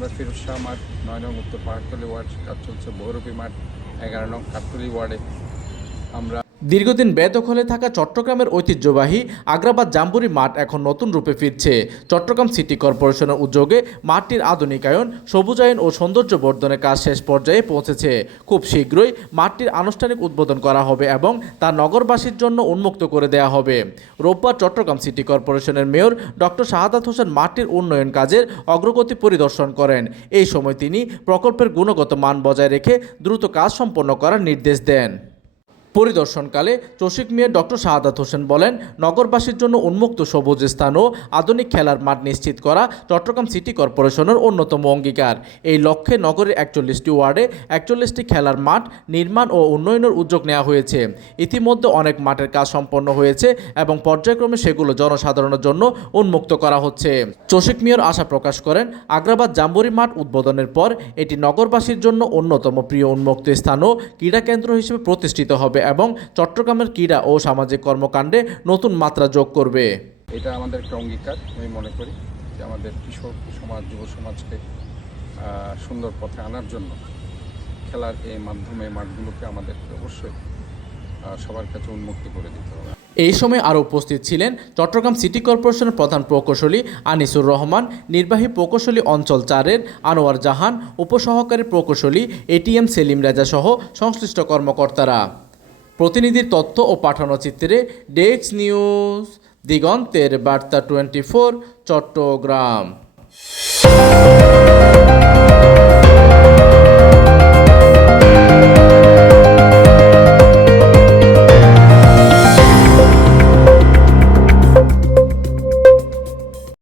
আমরা ফিরোজ শাহ মাঠ 9 নং উত্তর পাহাড়তলী ওয়ার্ড, কাজ চলছে বহুরূপী মাঠ 11 নং কাঠতলী ওয়ার্ডে। আমরা দীর্ঘদিন বেদখলে থাকা চট্টগ্রামের ঐতিহ্যবাহী আগ্রাবাদ জাম্বুরি মাঠ এখন নতুন রূপে ফিরছে। চট্টগ্রাম সিটি কর্পোরেশনের উদ্যোগে মাঠটির আধুনিকায়ন, সবুজায়ন ও সৌন্দর্য বর্ধনের কাজ শেষ পর্যায়ে পৌঁছেছে। খুব শীঘ্রই মাঠটির আনুষ্ঠানিক উদ্বোধন করা হবে এবং তা নগরবাসীর জন্য উন্মুক্ত করে দেওয়া হবে। রোববার চট্টগ্রাম সিটি কর্পোরেশনের মেয়র ডক্টর শাহাদাত হোসেন মাঠটির উন্নয়ন কাজের অগ্রগতি পরিদর্শন করেন। এই সময় তিনি প্রকল্পের গুণগত মান বজায় রেখে দ্রুত কাজ সম্পন্ন করার নির্দেশ দেন। পরিদর্শনকালে চসিক মেয়র ডক্টর শাহাদাত হোসেন বলেন, নগরবাসীর জন্য উন্মুক্ত সবুজ স্থান ও আধুনিক খেলার মাঠ নিশ্চিত করা চট্টগ্রাম সিটি কর্পোরেশনের অন্যতম অঙ্গীকার। এই লক্ষ্যে নগরের 41টি ওয়ার্ডে 41টি খেলার মাঠ নির্মাণ ও উন্নয়নের উদ্যোগ নেওয়া হয়েছে। ইতিমধ্যে অনেক মাঠের কাজ সম্পন্ন হয়েছে এবং পর্যায়ক্রমে সেগুলো জনসাধারণের জন্য উন্মুক্ত করা হচ্ছে। চসিক মেয়র আশা প্রকাশ করেন, আগ্রাবাদ জাম্বুরি মাঠ উদ্বোধনের পর এটি নগরবাসীর জন্য অন্যতম প্রিয় উন্মুক্ত স্থান ও ক্রীড়া কেন্দ্র হিসেবে প্রতিষ্ঠিত হবে এবং চট্টগ্রামের ক্রীড়া ও সামাজিক কর্মকাণ্ডে নতুন মাত্রা যোগ করবে। এটা আমাদের একটা অঙ্গীকার। আমি মনে করি যে আমাদের কিশোর সমাজ, যুব সমাজকে সুন্দর পথে আনার জন্য খেলার এই মাধ্যমে মাঠগুলোকে আমাদেরকে অবশ্যই সবার কাছে উন্মুক্ত করে দিতে হবে। এই সময় আরও উপস্থিত ছিলেন চট্টগ্রাম সিটি কর্পোরেশনের প্রধান প্রকৌশলী আনিসুর রহমান, নির্বাহী প্রকৌশলী অঞ্চল 4-এর আনোয়ার জাহান, উপসহকারী প্রকৌশলী এটিএম সেলিম রেজা সহ সংশ্লিষ্ট কর্মকর্তারা। প্রতিনিধির তথ্য ও পাঠানো চিত্রে ডেস্ক নিউজ, দিগন্তের বার্তা 24, চট্টগ্রাম।